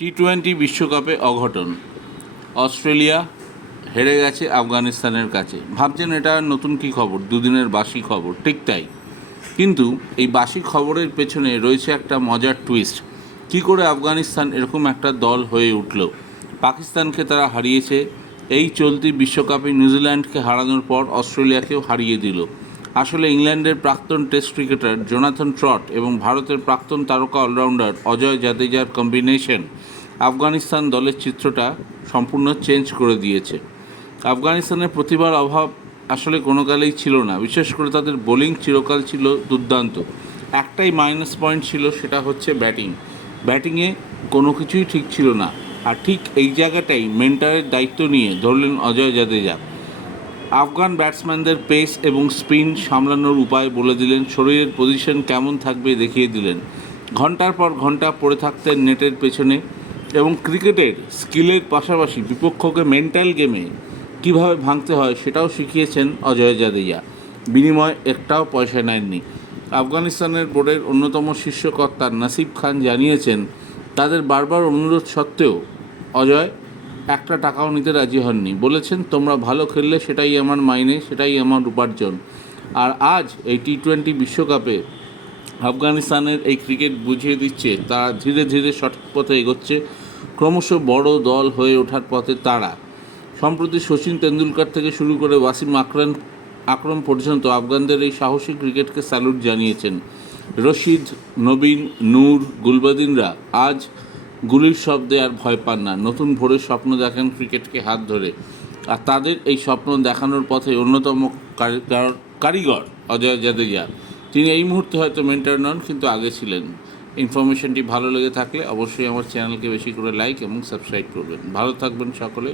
টি-20 বিশ্বকাপে অঘটন, অস্ট্রেলিয়া হেরে গেছে আফগানিস্তানের কাছে। ভাবছেন এটা নতুন কী খবর, দুদিনের বাসি খবর, ঠিক তাই। কিন্তু এই বাসি খবরের পেছনে রয়েছে একটা মজার টুইস্ট। কী করে আফগানিস্তান এরকম একটা দল হয়ে উঠল? পাকিস্তানকে তারা হারিয়েছে, এই চলতি বিশ্বকাপে নিউজিল্যান্ডকে হারানোর পর অস্ট্রেলিয়াকেও হারিয়ে দিল। আসলে ইংল্যান্ডের প্রাক্তন টেস্ট ক্রিকেটার জোনাথন ট্রট এবং ভারতের প্রাক্তন তারকা অলরাউন্ডার অজয় জাদেজার কম্বিনেশন আফগানিস্তান দলের চিত্রটা সম্পূর্ণ চেঞ্জ করে দিয়েছে। আফগানিস্তানের প্রতিভার অভাব আসলে কোনো কালেই ছিল না, বিশেষ করে তাদের বোলিং চিরকাল ছিল দুর্দান্ত। একটাই মাইনাস পয়েন্ট ছিল, সেটা হচ্ছে ব্যাটিংয়ে কোনো কিছুই ঠিক ছিল না। আর ঠিক এই জায়গাটাই মেন্টারের দায়িত্ব নিয়ে ধরলেন অজয় জাদেজা। আফগান ব্যাটসম্যানদের পেস এবং স্পিন সামলানোর উপায় বলে দিলেন, শরীরের পজিশন কেমন থাকবে দেখিয়ে দিলেন। ঘন্টার পর ঘন্টা পড়ে থাকতেন নেটের পেছনে এবং ক্রিকেটের স্কিলের পাশাপাশি বিপক্ষকে মেন্টাল গেমে কীভাবে ভাঙতে হয় সেটাও শিখিয়েছেন অজয় জাদেজা। বিনিময়ে একটাও পয়সা নেননি। আফগানিস্তানের বোর্ডের অন্যতম শীর্ষ কর্তা নাসিব খান জানিয়েছেন, তাদের বারবার অনুরোধ সত্ত্বেও অজয় একটা টাকাও নিতে রাজি হননি। বলেছেন, তোমরা ভালো খেললে সেটাই আমার মাইনে, সেটাই আমার উপার্জন। আর আজ এই টি-20 বিশ্বকাপে আফগানিস্তানের এই ক্রিকেট বুঝিয়ে দিচ্ছে তারা ধীরে ধীরে সঠিক পথে এগোচ্ছে, ক্রমশ বড় দল হয়ে ওঠার পথে তারা। সম্প্রতি সচিন তেন্ডুলকর থেকে শুরু করে ওয়াসিম আকরম পর্যন্ত আফগানদের এই সাহসী ক্রিকেটকে স্যালুট জানিয়েছেন। রশিদ, নবীন, নূর, গুলবাদিনরা আজ গুলির শব্দে আর ভয় পান না, নতুন ভোরের স্বপ্ন দেখেন ক্রিকেটকে হাত ধরে। আর তাদের এই স্বপ্ন দেখানোর পথে অন্যতম কারিগর অজয় জাদেজা। তিনি এই মুহূর্তে হয়তো মেন্টর নন, কিন্তু আগে ছিলেন। ইনফরমেশনটি ভালো লেগে থাকলে অবশ্যই আমার চ্যানেলকে বেশি করে লাইক এবং সাবস্ক্রাইব করবেন। ভালো থাকবেন সকলে।